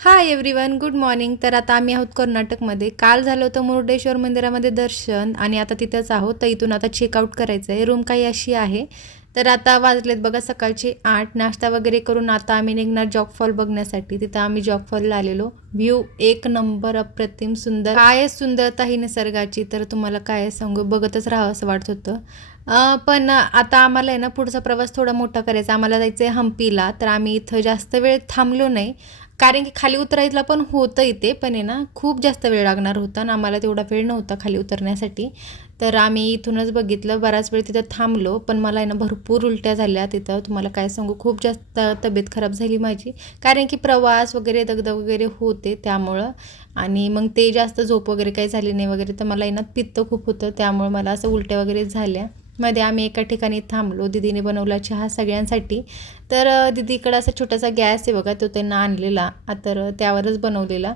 Hi everyone, good morning. तर आता आम्ही आहोत कर्नाटकमध्ये. काल झालं होतं मुरुडेश्वर मंदिरामध्ये दर्शन आणि आता तिथंच आहोत. तर इथून आता चेकआउट करायचं आहे. रूम काही अशी आहे. तर आता वाजलेत बघा सकाळचे 8. नाश्ता वगैरे करून आता आम्ही निघणार जॉगफॉल बघण्यासाठी. तिथं आम्ही जॉगफॉलला आलेलो. व्ह्यू एक नंबर, अप्रतिम सुंदर. काय सुंदरता ही निसर्गाची, तर तुम्हाला काय सांगू, बघतच राहावं असं वाटत होतं. पण आता आम्हाला आहे ना पुढचा प्रवास थोडा मोठा करायचा. आम्हाला जायचं आहे हम्पीला. तर आम्ही इथं जास्त वेळ थांबलो नाही, कारण की खाली उतरायला पण होतं इथे, पण आहे ना खूप जास्त वेळ लागणार होता आणि आम्हाला तेवढा वेळ नव्हता खाली उतरण्यासाठी. तर आम्ही इथूनच बघितलं. बराच वेळ तिथं थांबलो, पण मला आहे ना भरपूर उलट्या झाल्या तिथं. तुम्हाला काय सांगू, खूप जास्त तब्येत खराब झाली माझी, कारण की प्रवास वगैरे दगदग वगैरे होते त्यामुळं. आणि मग ते जास्त झोप वगैरे काही झाली नाही वगैरे, तर मला आहे ना पित्त खूप होतं, त्यामुळे मला असं उलट्या वगैरे झाल्या. मध्ये आम्ही एका ठिकाणी थांबलो. दीदीने बनवला चहा सगळ्यांसाठी. तर दीदीकडं असा छोटासा गॅस आहे बघा, तो त्यांना आणलेला. तर त्यावरच बनवलेला.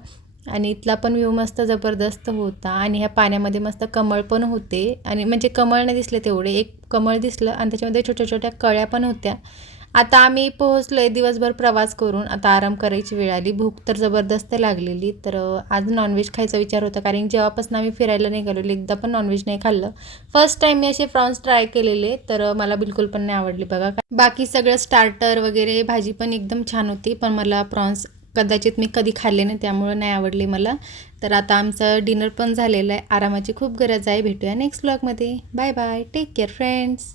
आणि इथला पण व्ह्यू मस्त जबरदस्त होता. आणि ह्या पाण्यामध्ये मस्त कमळ पण होते, आणि म्हणजे कमळ नाही दिसले तेवढे, एक कमळ दिसलं आणि त्याच्यामध्ये छोट्या छोट्या कळ्या पण होत्या. आता आम्ही पोहोचलोय दिवसभर प्रवास करून. आता आराम करायची वेळ आली. भूक तर जबरदस्त लागलेली. तर आज नॉनव्हेज खायचा विचार होता, कारण जेव्हापासून आम्ही फिरायला निघालेलो एकदा पण नॉनव्हेज नाही खाल्लं. फर्स्ट टाईम मी असे प्रॉन्स ट्राय केलेले, तर मला बिलकुल पण नाही आवडले बघा. बाकी सगळं स्टार्टर वगैरे भाजी पण एकदम छान होती, पण मला प्रॉन्स कदाचित मी कधी खाल्ले नाही, त्यामुळं नाही आवडले मला. तर आता आमचं डिनर पण झालेलं आहे. आरामाची खूप गरज आहे. भेटूया नेक्स्ट व्लॉगमध्ये. Bye bye, take care friends.